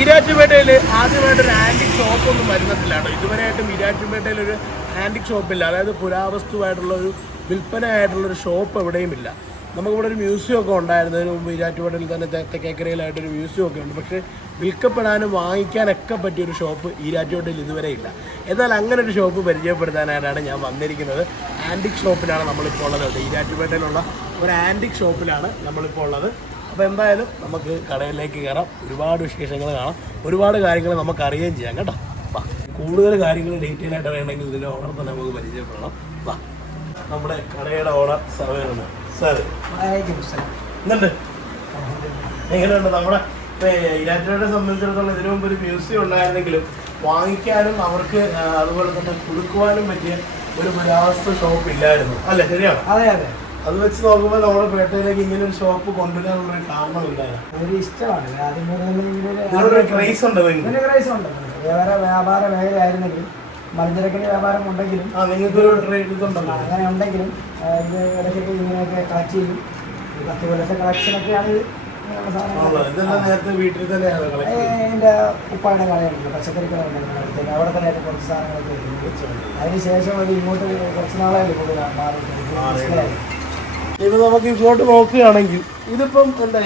ഈരാറ്റുപേട്ടയിൽ ആദ്യമായിട്ടൊരു ആൻറ്റിക് ഷോപ്പൊന്നും വരുന്നില്ല കേട്ടോ. ഇതുവരെയായിട്ടും ഈരാറ്റുപേട്ടയിൽ ഒരു ആൻറ്റിക് ഷോപ്പില്ല, അതായത് പുരാവസ്തുവായിട്ടുള്ള ഒരു വിൽപ്പനയായിട്ടുള്ളൊരു ഷോപ്പ് എവിടെയുമില്ല. നമുക്കിവിടെ ഒരു മ്യൂസിയം ഒക്കെ ഉണ്ടായിരുന്നതിന് മുമ്പ് ഈരാറ്റുപേട്ടയിൽ തന്നെ തെക്കേക്കരയിലായിട്ടൊരു മ്യൂസിയം ഒക്കെ ഉണ്ട്. പക്ഷേ വിൽക്കപ്പെടാനും വാങ്ങിക്കാനൊക്കെ പറ്റിയൊരു ഷോപ്പ് ഈരാറ്റുപേട്ടയിൽ ഇതുവരെ ഇല്ല. എന്നാൽ അങ്ങനെ ഒരു ഷോപ്പ് പരിചയപ്പെടുത്താനായിട്ടാണ് ഞാൻ വന്നിരിക്കുന്നത്. ആൻറ്റിക് ഷോപ്പിലാണ് നമ്മളിപ്പോൾ ഉള്ളത്. ഈരാറ്റുപേട്ടയിലുള്ള ഒരു ആൻറ്റിക് ഷോപ്പിലാണ് നമ്മളിപ്പോൾ ഉള്ളത്. അപ്പോൾ എന്തായാലും നമുക്ക് കടയിലേക്ക് കയറാം, ഒരുപാട് വിശേഷങ്ങൾ കാണാം, ഒരുപാട് കാര്യങ്ങൾ നമുക്ക് അറിയുകയും ചെയ്യാം കേട്ടോ. വാ, കൂടുതൽ കാര്യങ്ങൾ ഡീറ്റെയിൽ ആയിട്ട് അറിയണമെങ്കിൽ ഇതിൻ്റെ ഓണർ തന്നെ നമുക്ക് പരിചയപ്പെടണം. വാ, നമ്മുടെ കടയുടെ ഓണർ സാറാണ്. സാർ എന്നുണ്ട്, എങ്ങനെയുണ്ട്? നമ്മുടെ ഈരാറ്റുപേട്ടയെ സംബന്ധിച്ചിടത്തോളം ഇതിനു മുമ്പ് ഒരു മ്യൂസിയം ഉണ്ടായിരുന്നെങ്കിലും വാങ്ങിക്കാനും അവർക്ക് അതുപോലെ തന്നെ കൊടുക്കുവാനും പറ്റിയ ഒരു പുരാവസ്തു ഷോപ്പ് ഇല്ലായിരുന്നു, അല്ലേ? ശരിയാണ്. അതെ അതെ. അത് വെച്ച് നോക്കുമ്പോൾ നമ്മുടെ പേട്ടയിലേക്ക് ഇങ്ങനെ ഒരു ഷോപ്പ് കൊണ്ടുവരാനുള്ളൊരു കാരണം ഇല്ലായിരുന്നു. ഒരു ഇഷ്ടമാണ്. ക്രൈസ് ഉണ്ട്. ക്രൈസ് ഉണ്ട്. വേറെ വ്യാപാര മേഖലയായിരുന്നെങ്കിലും മലഞ്ചരക്കിന്റെ വ്യാപാരം ഉണ്ടെങ്കിലും നിങ്ങൾക്കൊരു ട്രേഡ് ഇതുണ്ടല്ലോ, അങ്ങനെ ഉണ്ടെങ്കിലും ഇത് ഇടയ്ക്കൊക്കെ ഇങ്ങനെയൊക്കെ കളക്ട് ചെയ്യും. 10 കൊല്ലത്തെ കളക്ഷനൊക്കെയാണ് നേരത്തെ വീട്ടിൽ തന്നെയാണ്. എൻ്റെ ഉപ്പായുടെ കടയുണ്ട്, പച്ചക്കറി കട ഉണ്ടായിരുന്നു. അവിടെ തന്നെ കുറച്ച് സാധനങ്ങളൊക്കെ വെക്കുന്നത്. അതിനുശേഷം അത് ഇങ്ങോട്ട് കുറച്ച് നാളായിട്ട് കൂടുതൽ മാറി. ഇപ്പൊ നമുക്ക് ഇങ്ങോട്ട് നോക്കുകയാണെങ്കിൽ ഇതിപ്പം എന്താ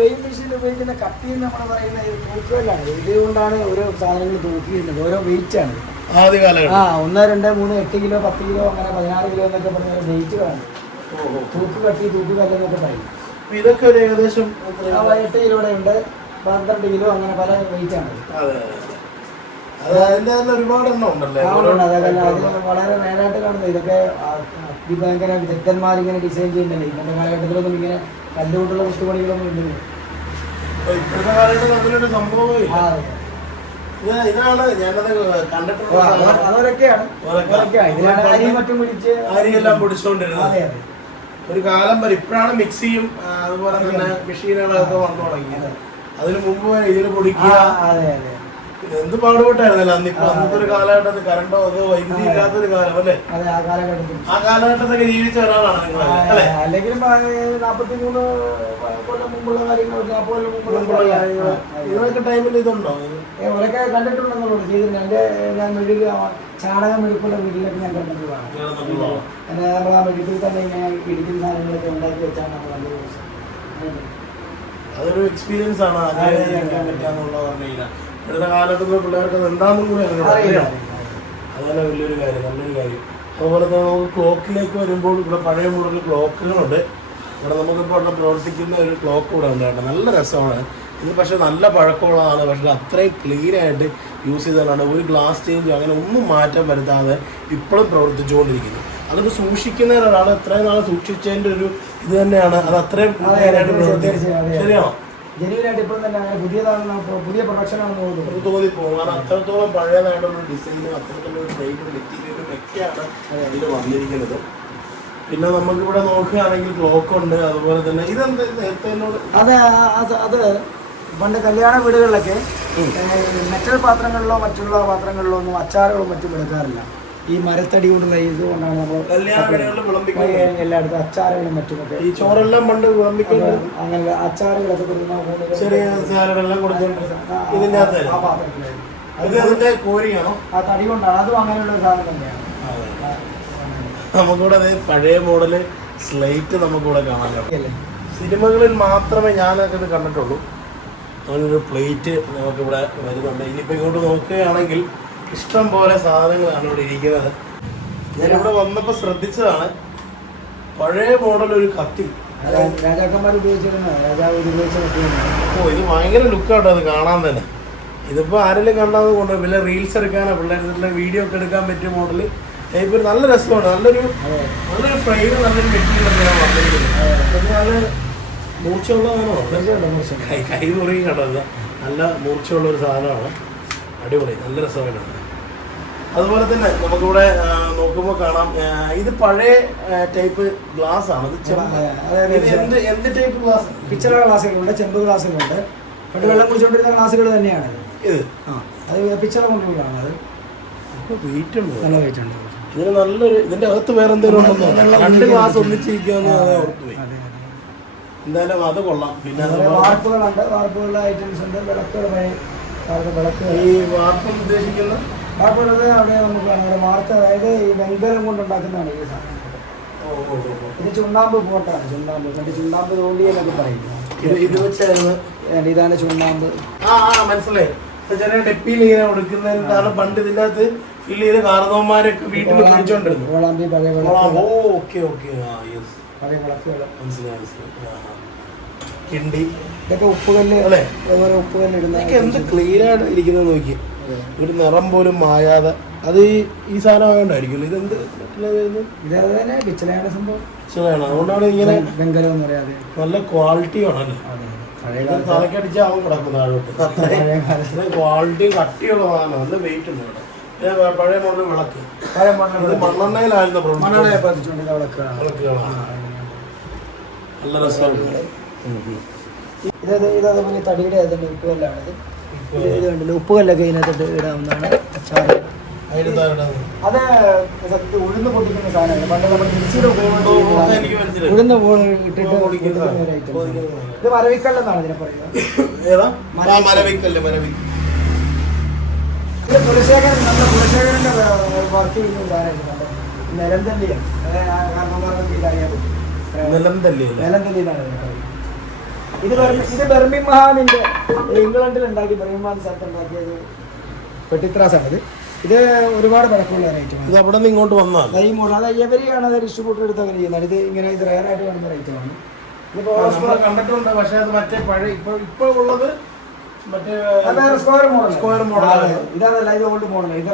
വെയിൻ മെഷീനിൽ ഉപയോഗിക്കുന്ന കത്തി എന്ന് നമ്മൾ പറയുന്ന തൂക്കുകല്ലാണ്. ഇതുകൊണ്ടാണ് ഓരോ സാധനങ്ങൾ തൂക്കിയിരുന്നത്. ഓരോ വെയിറ്റ് ആണ് ആദ്യകാലം. 1, 2, 3, 8 കിലോ, 10 കിലോ, അങ്ങനെ 16 കിലോ എന്നൊക്കെ പറഞ്ഞ വെയിറ്റുകളാണ്. തൂക്ക് കട്ടി, തൂക്ക് കല്ലെന്നൊക്കെ പറയും. ഇതൊക്കെ ഒരു ഏകദേശം 8 കിലോയുടെ ഉണ്ട്, 12 കിലോ, അങ്ങനെ പല വെയിറ്റ് ആണ്. ഒരുപാട് എണ്ണം ഉണ്ടല്ലേ? അത് വളരെ നേരായിട്ട് കാണുന്നത്. ഇതൊക്കെ ഭയങ്കര വിദഗ്ധന്മാരിങ്ങനെ ഡിസൈൻ ചെയ്യുന്നില്ല. ഇന്നത്തെ കാലഘട്ടത്തിലൊന്നും ഇങ്ങനെ കല്ലുകൊണ്ടുള്ള കുത്തുപണികളൊന്നും ഇല്ല. ഇപ്പോഴത്തെ കാലഘട്ടത്തിൽ അങ്ങനൊരു സംഭവമില്ല. അരിയെല്ലാം പൊടിച്ചുകൊണ്ടിരുന്നത് ഒരു കാലം വരെ. ഇപ്പോഴാണ് മിക്സിയും അതുപോലെ തന്നെ മെഷീനുകളൊക്കെ വന്നു തുടങ്ങിയത്. അതിന് മുമ്പ് ഇതിന് പൊടിക്കുക എന്ത് പാടുപെട്ടായിരുന്നല്ലോ അന്ന്. ഇപ്പൊ അന്നത്തെ ഒരു കാലഘട്ടത്തിൽ കറണ്ടോ അതോ വൈദ്യുതി ഇല്ലാത്തൊരു കാലം അല്ലേ? ആ കാലഘട്ടത്തൊക്കെ ജീവിച്ച ഒരാളാണ് നിങ്ങൾ, അല്ലേ? അല്ലെങ്കിൽ 43 കൊല്ലം മുമ്പുള്ള കാര്യങ്ങൾ, 40 മുമ്പുള്ള കാര്യങ്ങൾ, ഇതൊക്കെ ടൈമിൽ ഇതുണ്ടോ? ഇവരൊക്കെ കണ്ടിട്ടുണ്ടെന്നുള്ളത് ചെയ്തിട്ടുണ്ട്. ഞാൻ മെഴുക, ചാണകം മെഴുക്കുള്ള വീട്ടിലൊക്കെ ഞാൻ കണ്ടിട്ടുള്ളതാണ്. നമ്മൾ ആ മെഴുക്കിൽ തന്നെ ഇങ്ങനെ ഇടിക്കുന്ന സാധനങ്ങളൊക്കെ ഉണ്ടാക്കി വെച്ചാണ് നമ്മൾ കണ്ടുപിടിച്ചത്. അതൊരു എക്സ്പീരിയൻസ് ആണ്. പറ്റാന്നുള്ളത് പറഞ്ഞു കഴിഞ്ഞാൽ ഇപ്പോഴത്തെ കാലത്തുള്ള പിള്ളേർക്ക് അത് എന്താണെന്നും കൂടി അറിയാം. അതന്നെ വലിയൊരു കാര്യം, നല്ലൊരു കാര്യം. അതുപോലെ തന്നെ നമുക്ക് ക്ലോക്കിലേക്ക് വരുമ്പോൾ ഇവിടെ പഴയ മോഡൽ ക്ലോക്കുകളുണ്ട്. ഇവിടെ നമുക്കിപ്പോൾ ഇവിടെ പ്രവർത്തിക്കുന്ന ഒരു ക്ലോക്ക് കൂടെ ഉണ്ട് കേട്ടോ. നല്ല രസമാണ് ഇത്. പക്ഷേ നല്ല പഴക്കമുള്ളതാണ്. പക്ഷേ അത്രയും ക്ലീനായിട്ട് യൂസ് ചെയ്തതാണ്. ഒരു ഗ്ലാസ് ചേഞ്ച് അങ്ങനെ ഒന്നും മാറ്റം വരുത്താതെ ഇപ്പോഴും പ്രവർത്തിച്ചുകൊണ്ടിരിക്കുന്നു. അതിപ്പോൾ സൂക്ഷിക്കുന്നതിനൊരാൾ എത്രയും നാളെ സൂക്ഷിച്ചതിൻ്റെ ഒരു ഇത് തന്നെയാണ്. അത് അത്രയും ക്ലിയറായിട്ട് പ്രവർത്തിക്കുന്നത്. ശരിയാണോ? ജനുവിനായിട്ട് ഇപ്പോൾ തന്നെ പുതിയതാണ്, പുതിയ പ്രൊഡക്ഷനാണെന്ന് തോന്നിപ്പോകും. കാരണം അത്രത്തോളം പഴയതായിട്ടുള്ള ഡിസൈനും അത്രത്തോളം ടൈപ്പ് മെറ്റീരിയലും ഒക്കെയാണ് ഇതിൽ വന്നിരിക്കുന്നത്. പിന്നെ നമുക്കിവിടെ നോക്കുകയാണെങ്കിൽ ക്ലോക്ക് ഉണ്ട്. അതുപോലെ തന്നെ ഇതെന്ത് നേരത്തെ അത് പണ്ട് കല്യാണ വീടുകളിലൊക്കെ മെറ്റൽ പാത്രങ്ങളിലോ മറ്റുള്ള പാത്രങ്ങളിലോ ഒന്നും അച്ചാറുകളും മറ്റും എടുക്കാറില്ല. ഈ മരത്തടി കൊണ്ടുള്ള ഇതുകൊണ്ടാണ് നമ്മൾ എല്ലായിടത്തും അച്ചാറുകളും മറ്റുമൊക്കെ. ഈ ചോറെല്ലാം പണ്ട് അങ്ങനെ അച്ചാറുകളൊക്കെ കൊടുക്കുന്ന ആ പാത്രത്തിലായിരുന്നു. ആ തടി കൊണ്ടാണ്. അതും അങ്ങനെയുള്ള സാധനം തന്നെയാണ്. നമുക്കിവിടെ പഴയ മോഡല് സ്ലൈറ്റ് നമുക്കിവിടെ കാണാൻ സിനിമകളിൽ മാത്രമേ ഞാനൊക്കെ ഇത് കണ്ടിട്ടുള്ളൂ. അങ്ങനൊരു പ്ലേറ്റ് നമുക്കിവിടെ വരുന്നുണ്ട്. ഇനിയിപ്പോൾ ഇങ്ങോട്ട് നോക്കുകയാണെങ്കിൽ ഇഷ്ടം പോലെ സാധനങ്ങളാണ് ഇവിടെ ഇരിക്കുന്നത്. ഞാനിവിടെ വന്നപ്പോൾ ശ്രദ്ധിച്ചതാണ് പഴയ മോഡൽ ഒരു കത്തി. രാജാക്കന്മാർ ഉപയോഗിച്ചിരുന്ന. ഇത് ഭയങ്കര ലുക്കാട്ടോ അത് കാണാൻ തന്നെ. ഇതിപ്പോൾ ആരെങ്കിലും കണ്ടാൽ കൊണ്ട് വല്ല റീൽസ് എടുക്കാനോ പിള്ളേരുടെ വീഡിയോ ഒക്കെ എടുക്കാൻ പറ്റിയ മോഡൽ ടൈപ്പ്. നല്ല രസമാണ്. നല്ലൊരു ഫ്രെയിം, നല്ലൊരു മെറ്റീരിയൽ വന്നിരിക്കുന്നത്. നല്ല മൂർച്ചയുള്ളതാണോ? കൈ മുറിയും കണ്ടത് നല്ല മൂർച്ചയുള്ളൊരു സാധനമാണ്. അടിപൊളി, നല്ല രസമായിട്ടാണ്. അതുപോലെ തന്നെ നമുക്കിവിടെ നോക്കുമ്പോൾ കാണാം ഇത് പഴയ ടൈപ്പ് ഗ്ലാസ് ആണ്. എന്ത് ടൈപ്പ് ഗ്ലാസ്? പിച്ചള ഗ്ലാസുകളുണ്ട്, ചെമ്പ് ഗ്ലാസുകളുണ്ട്. പണ്ട് വെള്ളം കുടിച്ചുകൊണ്ടിരുന്ന ഗ്ലാസുകൾ തന്നെയാണ് ഇത്. അത് പിച്ചള കൊണ്ടുള്ളതാണ്. അത് വെയിറ്റ് ഉണ്ട്, നല്ല വെയിറ്റ് ഉണ്ട്. ഇതിന് നല്ലൊരു ഇതിന്റെ അകത്ത് വേറെ എന്തെങ്കിലും ഉണ്ടെന്നോ? 2 ഗ്ലാസ് ഒന്നിച്ചിരിക്കാന്ന് ഓർത്തുപോയി. എന്തായാലും അത് കൊള്ളാം. പിന്നെ വാർപ്പുകളുണ്ട്, വാർപ്പുകളുടെ ഐറ്റംസ് ഉണ്ട്, വിളക്കുകൾ വിളക്ക്. ഈ വാർപ്പ് ഉദ്ദേശിക്കുന്ന വാർപ്പുള്ളത് അവിടെ നമുക്ക് കാണാം. അവിടെ വാർത്ത, അതായത് ഈ വെങ്കലം കൊണ്ടുണ്ടാക്കുന്നതാണ് ഈ സാധനം. ഇത് ചുണ്ണാമ്പ് പോട്ടാണ്, ചുണ്ണാമ്പ്. എന്നിട്ട് ചുണ്ണാമ്പ് തോണ്ടി എന്നൊക്കെ പറയും. ഇത് വെച്ചായിരുന്നു. ഇതാണ് ചുണ്ണാമ്പ്. മനസ്സിലായി. ചെറിയ ഡെപ്പിയിൽ ഇങ്ങനെ കൊടുക്കുന്നതിന് കാരണം പണ്ട് ഇതിൻ്റെ അകത്ത് ഫില്ല് ചെയ്ത് കാർന്നവന്മാരൊക്കെ വീട്ടിൽ കുടിച്ചോണ്ടിരുന്നു. കോളാമ്പി, പഴയ പഴയ വിളക്കുകൾ. മനസ്സിലായി. കിണ്ടി ഇതൊക്കെ ഉപ്പുകല്ല് അല്ലേ? ഓരോ ഉപ്പുകല്ല് ഇടുന്ന എന്ത് ക്ലീനായിട്ട് ഇരിക്കുന്നത് നോക്കി. ഒരു നിറം പോലും മായാതെ. അത് ഈ സാധനം ആയതുകൊണ്ടായിരിക്കും. ഇതെന്ത് ഇത് തന്നെ പിച്ചളയാണ് സംഭവം. പിച്ചളയാണ്, അതുകൊണ്ടാണ് ഇങ്ങനെ വെങ്കലം എന്ന് പറയാതെ. നല്ല ക്വാളിറ്റി ആണല്ലോ. തലക്കടിച്ച ആവും കിടക്കും താഴോട്ട്. ക്വാളിറ്റി കട്ടിയുള്ള സാധനം, നല്ല വെയിറ്റ് ഉണ്ട് ഇവിടെ. പഴയ മോഡൽ വിളക്ക്, മണ്ണെണ്ണയിലായിരുന്നു വിളക്കുകളാണ്. നല്ല രസമാണ്. ഇതേപോലെ തടിയുടെ ഉപ്പുകല്ലാണിത്. ഇത് കണ്ടില്ല, ഉപ്പുകല്ലൊക്കെ ഇതിനകത്ത് ഇടാവുന്നതാണ്. അച്ചാറ് അത് സത്യത്തിൽ ഉഴുന്ന് പൊട്ടിക്കുന്ന സാധനമാണ്. പണ്ട് നമ്മൾ മിക്സിയുടെ ഉപയോഗം ഉഴുന്ന് ഇട്ടിട്ട് പൊടിക്കുന്ന ഒരു ഐറ്റം. ഇത് മരവിക്കല്ലെന്നാണ് ഇതിനെ പറയുന്നത്. ഇത് കുലശേഖരൻ, നമ്മുടെ കുലശേഖരൻ്റെ വർക്ക് ചെയ്യുന്ന സാധനമാണ്. നിലംതല്ലിയാണ്. കാരണവന്മാർക്ക് ഇതറിയാൻ പറ്റും. നിലംതല്ലി എന്നാണ് ഇതിനെ പറയുന്നത്. ഇത് ബർമിംഗ്ഹാമിന്റെ ഇംഗ്ലണ്ടിൽ ഉണ്ടാക്കി, ബർമിംഗ്ഹാം സ്ഥലത്ത് ഉണ്ടാക്കിയത് പെട്ടിത്രാസാണിത്. ഇത് ഒരുപാട് പഴക്കമുള്ള ഐറ്റമാണ്. ഇത് അവിടെ നിന്ന് ഇങ്ങോട്ട് വന്നാൽ ഈ മോഡൽ അത് എവരെയാണ് അത് ഡിസ്ട്രിബ്യൂട്ടർ എടുത്ത് അങ്ങനെ ചെയ്യുന്നത്. ഇത് ഇങ്ങനെ ഇത് റയറായിട്ട് കാണുന്ന ഐറ്റമാണ്. ഇതിപ്പോൾ കണ്ടിട്ടുണ്ട്. പക്ഷേ അത് മറ്റേ പഴയ ഇപ്പോൾ ഉള്ളത് മറ്റേ സ്ക്വയർ മോഡൽ. ഇതല്ല, ഇത് ഓൾഡ് മോഡൽ. ഇത്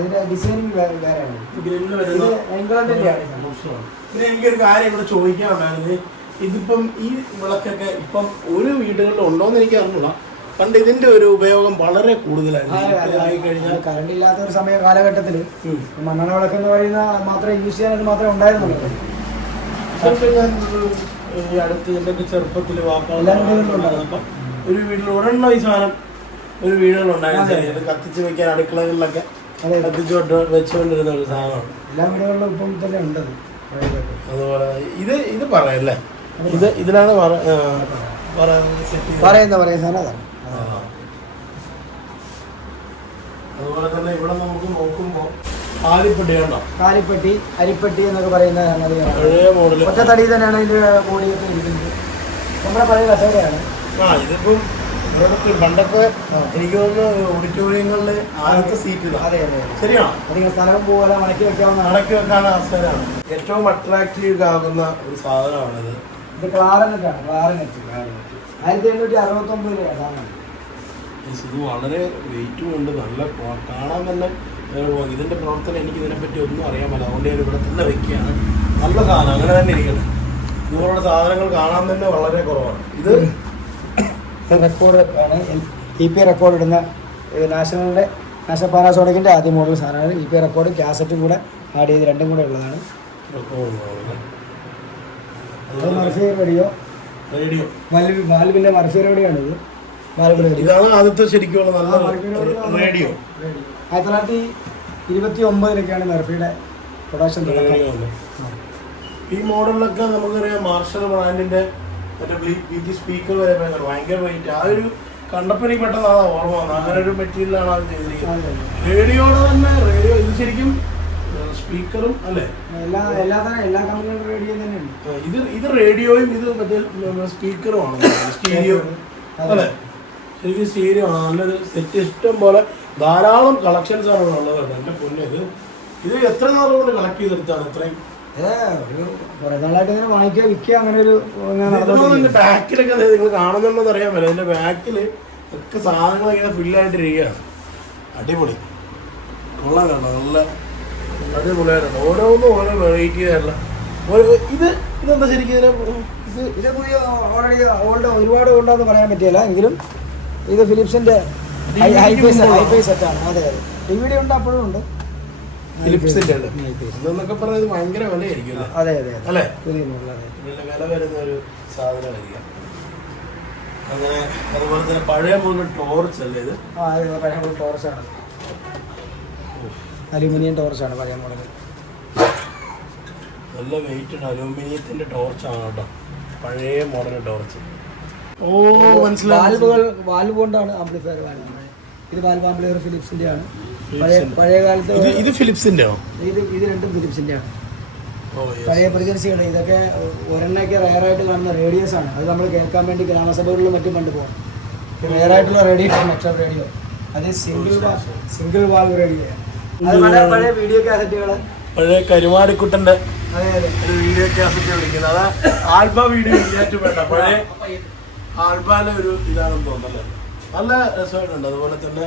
ഇതിന്റെ ഡിസൈനിങ് വേറെയാണ്. ഇത് ഇംഗ്ലണ്ടിന്റെയാണ്. എനിക്കൊരു കാര്യം ഇവിടെ ചോദിക്കാനുണ്ടായിരുന്നു. ഇതിപ്പം ഈ വിളക്കൊക്കെ ഇപ്പം ഒരു വീടുകളിൽ ഉണ്ടോയെന്ന് എനിക്ക് അറിഞ്ഞില്ല. പണ്ട് ഇതിന്റെ ഒരു ഉപയോഗം വളരെ കൂടുതലായിരുന്നു. കറണ്ട് ഇല്ലാത്ത ഒരു സമയ കാലഘട്ടത്തിൽ മണ്ണെണ്ണ വിളക്ക് എന്ന് പറയുന്ന മാത്രമേ യൂസ് ചെയ്യാൻ, അത് മാത്രമേ ഉണ്ടായിരുന്നുള്ളൂ. ഈ അടുത്ത് ഇതിന്റെ ചെറുപ്പത്തിൽ വാപ്പാടുന്നപ്പം ഒരു വീട്ടിൽ ഒരെണ്ണം ഈ സാധനം ഒരു വീടുകളുണ്ടായിരുന്നു. ഇത് കത്തിച്ച് വെക്കാൻ അടുക്കളകളിലൊക്കെ കത്തിച്ചോട്ട് വെച്ചുകൊണ്ടിരുന്ന ഒരു സാധനമാണ്. എല്ലാ വീടുകളിലും ഇപ്പം തന്നെ ഉണ്ടത്. അതുപോലെ ഇത് പറയല്ലേ, ഇതിലാണ് പറയുന്ന സാധനം. അതുപോലെ തന്നെ ഇവിടെ നമുക്ക് നോക്കുമ്പോൾ കാലിപ്പെട്ടി കണ്ടോ, കാലിപ്പെട്ടി, അരിപ്പെട്ടി എന്നൊക്കെ പറയുന്ന പഴയ മോഡൽ ഒറ്റ തടി തന്നെയാണ് ഇതിന്റെ ബോഡിയൊക്കെ ഇരിക്കുന്നത്. നമ്മുടെ പഴയ കസേരയാണ്. ഇതിപ്പം പണ്ടൊക്കെ എനിക്ക് തോന്നുന്നു ഓഡിറ്റോറിയങ്ങളിൽ ആദ്യത്തെ സീറ്റ് ശരിയാണോ? അധികം സ്ഥലം പോലെ മടക്കി വെക്കാവുന്ന അവസ്ഥയാണ്. ഏറ്റവും അട്രാക്റ്റീവ് ആകുന്ന ഒരു സാധനമാണിത്. ഇത് ക്ലാരനെറ്റാണ്. ക്ലാരനെറ്റ് 1869 സാധനം. ഇത് വളരെ വെയിറ്റും ഉണ്ട്, നല്ല കാണാൻ തന്നെ. ഇതിന്റെ പ്രവർത്തനം എനിക്ക് ഇതിനെപ്പറ്റി ഒന്നും അറിയാൻ പറ്റില്ല. അതുകൊണ്ട് ഞാൻ ഇവിടെ തന്നെ വെക്കുകയാണ്. നല്ല സാധനം അങ്ങനെ തന്നെ ഇരിക്കണം. ഇതുപോലുള്ള സാധനങ്ങൾ കാണാൻ തന്നെ വളരെ കുറവാണ്. ഇത് റെക്കോർഡ് ആണ്. EP റെക്കോർഡ് ഇടുന്ന നാഷണൽ പാനാസോണിക്കിൻ്റെ ആദ്യ മോഡൽ സാധനമാണ്. EP റെക്കോർഡ് കാസറ്റും കൂടെ ആഡ് ചെയ്ത് രണ്ടും കൂടെ ഉള്ളതാണ്. മർഫി റേഡിയോ, വാൽവിൻ്റെ മർഫി റേഡിയോ ആണ്. ഇതാണ് ആദ്യത്തെ ശരിക്കുള്ള നല്ല റേഡിയോ. 1929 മർഫിയുടെ പ്രൊഡക്ഷൻ തുടങ്ങുന്നത്. ഈ മോഡലിലൊക്കെ നമുക്കറിയാം മാർഷൽ ബ്രാൻഡിന്റെ മറ്റേ സ്പീക്കർ വരെ ഭയങ്കര വെയിറ്റ്. ആ ഒരു കണ്ടപ്പനി പെട്ടെന്ന് അതാ ഓർമ്മ വന്നത്. അങ്ങനെ ഒരു മെറ്റീരിയലാണ് അത് ചെയ്തിരിക്കുന്നത്. റേഡിയോയുടെ തന്നെ റേഡിയോ ഇത് ശരിക്കും സ്പീക്കറും അല്ലേ? എല്ലാ കമ്പനികളുടെ റേഡിയോ തന്നെയുണ്ട്. ഇത് റേഡിയോയും ഇത് മറ്റേ സ്പീക്കറും ആണ്. സ്റ്റീരിയോ അല്ലേ? ശരിക്കും സ്റ്റീരിയോ ആണ്. നല്ലൊരു സെറ്റ് ഇഷ്ടം പോലെ ധാരാളം കളക്ഷൻസ് ആണ് ഉള്ളത്. എൻ്റെ പൊന്നെ, ഇത് എത്ര നാൾ കൊണ്ട് കളക്ട് ചെയ്തെടുത്താണ് ഇത്രയും? കുറെ നാളായിട്ട് ഇങ്ങനെ വാങ്ങിക്കുക വിൽക്കുക അങ്ങനെ ഒരു ബാക്കിലൊക്കെ നിങ്ങൾ കാണുന്നുണ്ടെന്ന് അറിയാൻ പറ്റില്ല. അതിന്റെ ബാക്കിൽ ഒക്കെ സാധനങ്ങൾ ഇങ്ങനെ ഫില്ലായിട്ടിരിക്കുകയാണ്. അടിപൊളി, കൊള്ളാൻ കണ്ടോ? നല്ല അടിപൊളിയായിട്ടുണ്ട്. ഓരോന്നും ഓരോ വെറൈറ്റി ആയിട്ടുള്ള ഇതെന്താ ശരിക്കും ഇത് പുതിയ ഓൾറെഡി ഒരുപാട് ഉണ്ടെന്ന് പറയാൻ പറ്റില്ല. എങ്കിലും ഇത് ഫിലിപ്സിന്റെ ഹൈഫൈ സെറ്റാണ്. അതെ അതെ, DVD ഉണ്ട്, അപ്പോഴും ഉണ്ട്. ഫിലിപ്സിന്റെ ഇതെന്നൊക്കെ പറഞ്ഞത് ഭയങ്കര വിലയായിരിക്കും. അതെ അതെ അല്ലേ? പുതിയ മോഡൽ. അതെ, വില വരുന്ന ഒരു സാധനമായിരിക്കാം. അങ്ങനെ അതുപോലെ തന്നെ പഴയ മോഡൽ ടോർച്ച് അല്ലേ ഇത്? പഴയ മോഡൽ ടോർച്ചാണ്. അലുമിനിയം ടോർച്ചാണ് പഴയ മോഡൽ. നല്ല വെയിറ്റ് അലൂമിനിയത്തിന്റെ ടോർച്ചാണ് കേട്ടോ, പഴയ മോഡൽ ടോർച്ച്. ഓ മനസ്സിലായി, വാൽവ് കൊണ്ടാണ് ആംപ്ലിഫയർ. ഇത് വാൽവ് ആംപ്ലിഫയർ ഫിലിപ്സിന്റെ ആണ്. പഴയ കാലത്ത് ഇത് ഫിലിപ്സിന്റെ ഇത് രണ്ടും ഫിലിപ്സിന്റെ ആണ്. പഴയ ഫ്രീക്വൻസികൾ ഇതൊക്കെ ഒരെണ്ണയൊക്കെ റയറായിട്ട് കാണുന്ന റേഡിയോസ് ആണ്. അത് നമ്മൾ കേൾക്കാൻ വേണ്ടി ഗ്രാമസഭകളിലും മറ്റും കണ്ടു പോകാം. റയറായിട്ടുള്ള റേഡിയോ മെട്രോ റേഡിയോ, അത് സിംഗിൾ വാൽവ് റേഡിയോ. അത് പഴയ വീഡിയോ കാസറ്റുകൾ, പഴയ കരുമാടിക്കുട്ടന്റെ അതെ അതെ ഒരു വീഡിയോ കാസറ്റ് വിളിക്കുന്നത്, അതാ ആൽബ വീഡിയോ ഇല്ലാറ്റ് വേണ്ട, പഴയ ആൽബാലെ ഒരു ഇതാണെന്ന് തോന്നുന്നല്ലേ. നല്ല രസമായിട്ടുണ്ട്. അതുപോലെ തന്നെ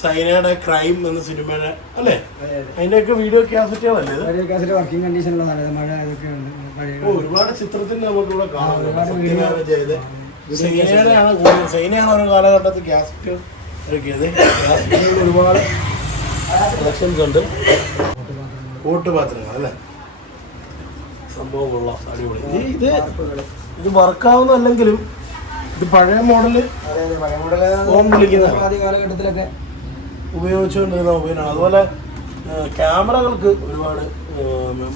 സൈനയുടെ ക്രൈം എന്ന സിനിമയുടെ അല്ലേ, അതിന്റെയൊക്കെ വീഡിയോ കാസറ്റുകളല്ലേ വീഡിയോ കാസറ്റ് വർക്കിംഗ് കണ്ടീഷനിലുള്ളതാണ്. മഴ അതൊക്കെ ഉണ്ട്. ഒരുപാട് ചിത്രത്തിന് നമുക്കിവിടെ കാണാം. ചെയ്ത് സൈനയുടെ ആണ് കൂടുതൽ. സൈനയാണ് ഒരു കാലഘട്ടത്തിൽ കാസറ്റ് ഇറക്കിയത്. കാസറ്റുകളിൽ ഒരുപാട് കളക്ഷൻസ് ഉണ്ട്. കൂട്ടുപാത്രങ്ങൾ അല്ലേ, സംഭവം കൊള്ളാം, അടിപൊളി. ഇത് വർക്കാവുന്ന അല്ലെങ്കിലും ഇത് പഴയ മോഡല് ഫോൺ വിളിക്കുന്ന കാലഘട്ടത്തിലൊക്കെ ഉപയോഗിച്ചുകൊണ്ടിരുന്ന മൊബൈലാണ്. അതുപോലെ ക്യാമറകൾക്ക് ഒരുപാട്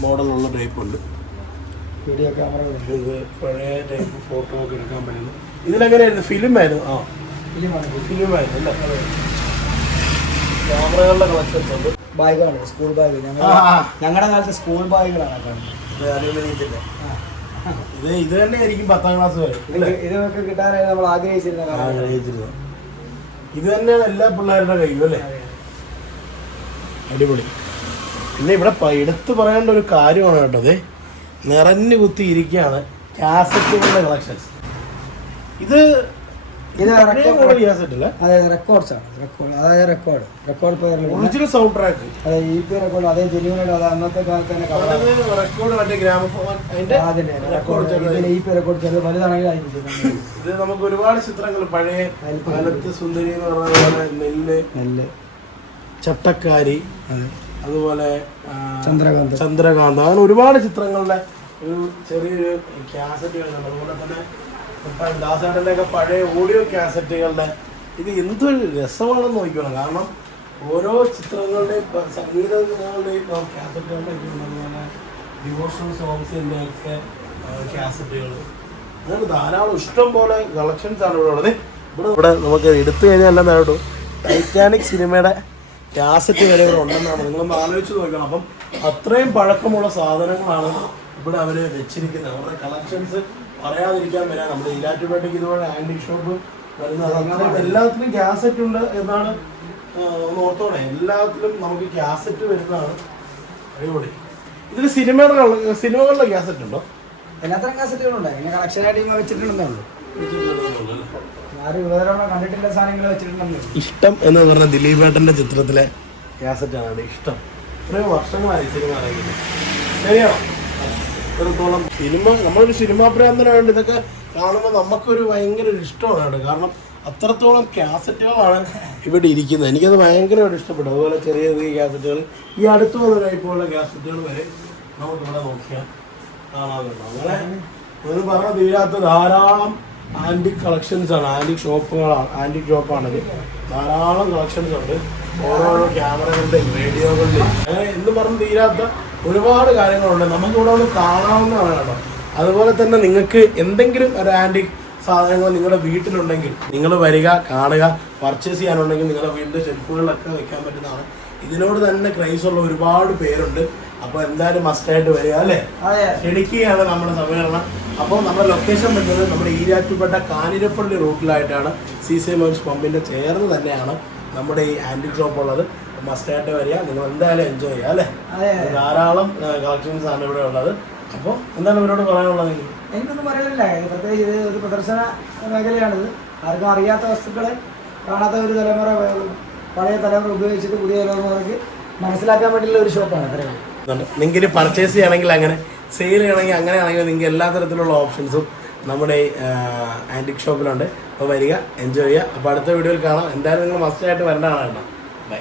മോഡലുള്ള ടൈപ്പ് ഉണ്ട്. വീഡിയോ ക്യാമറകൾ, ഇത് പഴയ ടൈപ്പ് ഫോട്ടോ ഒക്കെ എടുക്കാൻ പറ്റുന്നു. ഇതിലെങ്ങനെയായിരുന്നു? ഫിലിമായിരുന്നു. ആ ഫിലിമായിരുന്നു അല്ലേ. ക്യാമറകളുടെ കളക്ഷൻസ് ഉണ്ട്. ബാഗാണ്, സ്കൂൾ ബാഗ്. ഞങ്ങളുടെ കാലത്ത് സ്കൂൾ ബാഗുകളാണ് അലൂമിനിയത്തിന്റെ. ഇത് തന്നെ ആയിരിക്കും 10ാം ക്ലാസ് വരെ ഇതൊക്കെ കിട്ടാനായി നമ്മൾ ആഗ്രഹിച്ചിരുന്നത്. ഇത് തന്നെയാണ് എല്ലാ പിള്ളേരുടെ കയ്യിലും അല്ലേ. അടിപൊളി. പിന്നെ ഇവിടെ എടുത്ത് പറയേണ്ട ഒരു കാര്യമാണ് കേട്ടോ, അതെ നിറഞ്ഞു കുത്തി ഇരിക്കുകയാണ് കാസറ്റുകളുടെ കളക്ഷൻസ്. ഇത് റെക്കോർഡ്സ് ആണ്. Record original sound track. അതെ, EP റെക്കോർഡ്. അതേ ജെന്യൂനായിട്ട് അത് അന്നത്തെ കാലത്ത് തന്നെ റെക്കോർഡ് മറ്റേ ഗ്രാമഫോൺ EP റെക്കോർഡ് ചെറിയ വലുതാണെങ്കിൽ ഇത് നമുക്ക് ഒരുപാട് ചിത്രങ്ങൾ പഴയ കാലത്ത് സുന്ദരി എന്ന് പറഞ്ഞ പോലെ നെല്ല്, ചട്ടക്കാരി, അതുപോലെ ചന്ദ്രകാന്ത്, അങ്ങനെ ഒരുപാട് ചിത്രങ്ങളുടെ ഒരു ചെറിയൊരു കാസറ്റുകളുണ്ട്. അതുപോലെ തന്നെ ദാസേട്ടൻ്റെ ഒക്കെ പഴയ ഓഡിയോ കാസറ്റുകളുടെ ഇത് എന്തൊരു രസമാണെന്ന് നോക്കണം. കാരണം ഓരോ ചിത്രങ്ങളുടെയും സംഗീതങ്ങളുടെയും കാസറ്റുകളുടെ ഇതുണ്ട്. അതുപോലെ ഡിവോഷണൽ സോങ്സിൻ്റെ ഒക്കെ കാസറ്റുകൾ, അങ്ങനെ ധാരാളം ഇഷ്ടം പോലെ കളക്ഷൻസ് ആണ് ഇവിടെ ഉള്ളത്. ഇവിടെ നമുക്ക് എടുത്തു കഴിഞ്ഞാൽ എല്ലാം നേരിട്ടു ടൈറ്റാനിക് സിനിമയുടെ കാസറ്റ് വരെ ഇവിടെ ഉണ്ടെന്നാണ്. നിങ്ങളൊന്ന് ആലോചിച്ച് നോക്കണം. അപ്പം അത്രയും പഴക്കമുള്ള സാധനങ്ങളാണ് ഇവിടെ അവർ വെച്ചിരിക്കുന്നത്. അവരുടെ കളക്ഷൻസ് പറയാതിരിക്കാൻ വരാം. നമ്മുടെ ഈരാറ്റുപേട്ടയ്ക്ക് ഇതുപോലെ ആൻറ്റിക് ഷോപ്പ് വരുന്നത് എല്ലാത്തിലും കാസറ്റ് ഉണ്ട് എന്നാണ് ഒന്ന് ഓർത്തോടെ. എല്ലാത്തിലും നമുക്ക് കാസറ്റ് വരുന്നതാണ്. അടിപൊളി. ഇതിൽ സിനിമകളുടെ കാസറ്റ് ഉണ്ടോ? എല്ലാത്തരം കാസറ്റുകളുണ്ട്. ഇങ്ങനെ കളക്ഷനായിട്ട് വെച്ചിട്ടുണ്ടെന്നുള്ളൂ. കണ്ടിട്ടില്ല സാധനങ്ങൾ വെച്ചിട്ടുണ്ടെന്ന്. ഇഷ്ടം എന്ന് പറഞ്ഞ ദിലീപേട്ടൻ്റെ ചിത്രത്തിലെ കാസറ്റാണ് ഇഷ്ടം. ഇത്രയും വർഷങ്ങളായി സിനിമ അറിയുന്നത്. ശരിയാണോ? ഇത്രത്തോളം സിനിമ, നമ്മളൊരു സിനിമാ പ്രാന്തനായിട്ട് ഇതൊക്കെ കാണുമ്പോൾ നമുക്കൊരു ഭയങ്കര ഒരു ഇഷ്ടമാണ്. കാരണം അത്രത്തോളം കാസറ്റുകളാണ് ഇവിടെ ഇരിക്കുന്നത്. എനിക്കത് ഭയങ്കരമായിട്ട് ഇഷ്ടപ്പെട്ടു. അതുപോലെ ചെറിയ ചെറിയ കാസറ്റുകൾ, ഈ അടുത്ത് വന്ന ടൈപ്പുള്ള കാസറ്റുകൾ വരെ നമുക്കിവിടെ നോക്കിയാൽ കാണാറുണ്ട്. അങ്ങനെ ഒരു പറഞ്ഞ തീരാത്ത ധാരാളം ആൻറ്റിക് കളക്ഷൻസ് ആണ്. ആൻറ്റിക് ഷോപ്പാണിത്. ധാരാളം കളക്ഷൻസ് ഉണ്ട്. ഓരോരോ ക്യാമറകളുടെയും റേഡിയോകളുടെയും അങ്ങനെ എന്ന് പറഞ്ഞ് തീരാത്ത ഒരുപാട് കാര്യങ്ങളുണ്ട്. നമുക്കിവിടെ ഒന്ന് കാണാവുന്നതാണ് കേട്ടോ. അതുപോലെ തന്നെ നിങ്ങൾക്ക് എന്തെങ്കിലും ഒരു ആൻറ്റിക് സാധനങ്ങൾ നിങ്ങളുടെ വീട്ടിലുണ്ടെങ്കിൽ നിങ്ങൾ വരിക, കാണുക, പർച്ചേസ് ചെയ്യാനുണ്ടെങ്കിൽ നിങ്ങളുടെ വീട്ടിലെ ഷെൽഫുകളിലൊക്കെ വെക്കാൻ പറ്റുന്നതാണ്. ഇതിനോട് തന്നെ ക്രൈസുള്ള ഒരുപാട് പേരുണ്ട്. അപ്പോൾ എന്തായാലും മസ്റ്റായിട്ട് വരിക അല്ലേ. ക്ഷണിക്കുകയാണ് നമ്മുടെ സമ്മേളനം. അപ്പോൾ നമ്മുടെ ലൊക്കേഷൻ വരുന്നത് നമ്മുടെ ഈരാറ്റുപേട്ട കാഞ്ഞിരപ്പള്ളി റൂട്ടിലായിട്ടാണ്. CC മൊബൈൽസ് പമ്പിൻ്റെ ചേർന്ന് തന്നെയാണ് നമ്മുടെ ഈ ആൻറ്റിക് ഷോപ്പ് ഉള്ളത്. മസ്റ്റായിട്ട് വരിക, നിങ്ങൾ എന്തായാലും എൻജോയ് ചെയ്യുക അല്ലേ. ധാരാളം കളക്ഷൻസ് ആണ് ഇവിടെ ഉള്ളത്. അപ്പോൾ എന്താണ് ഇവരോട് പറയാനുള്ളത്? എനിക്കൊന്നും പറയാനില്ല. പ്രത്യേകിച്ച് ഇത് ഒരു പ്രദർശന മേഖലയാണിത്. ആർക്കും അറിയാത്ത വസ്തുക്കളെ കാണാത്ത ഒരു തലമുറ, പഴയ തലമുറ ഉപയോഗിച്ചിട്ട് പുതിയ തലമുറയ്ക്ക് മനസ്സിലാക്കാൻ വേണ്ടിയുള്ള ഒരു ഷോപ്പാണ്. നിങ്ങൾക്ക് പർച്ചേസ് ചെയ്യണമെങ്കിൽ, അങ്ങനെ സെയിൽ ചെയ്യണമെങ്കിൽ, അങ്ങനെയാണെങ്കിൽ നിങ്ങൾക്ക് എല്ലാ തരത്തിലുള്ള ഓപ്ഷൻസും നമ്മുടെ ആൻറ്റിക് ഷോപ്പിലുണ്ട്. അപ്പോൾ വരിക, എൻജോയ് ചെയ്യുക. അപ്പോൾ അടുത്ത വീഡിയോയിൽ കാണാം. എന്തായാലും നിങ്ങൾ മസ്റ്റായിട്ട് വരേണ്ടതാണ് കേട്ടോ. ബൈ.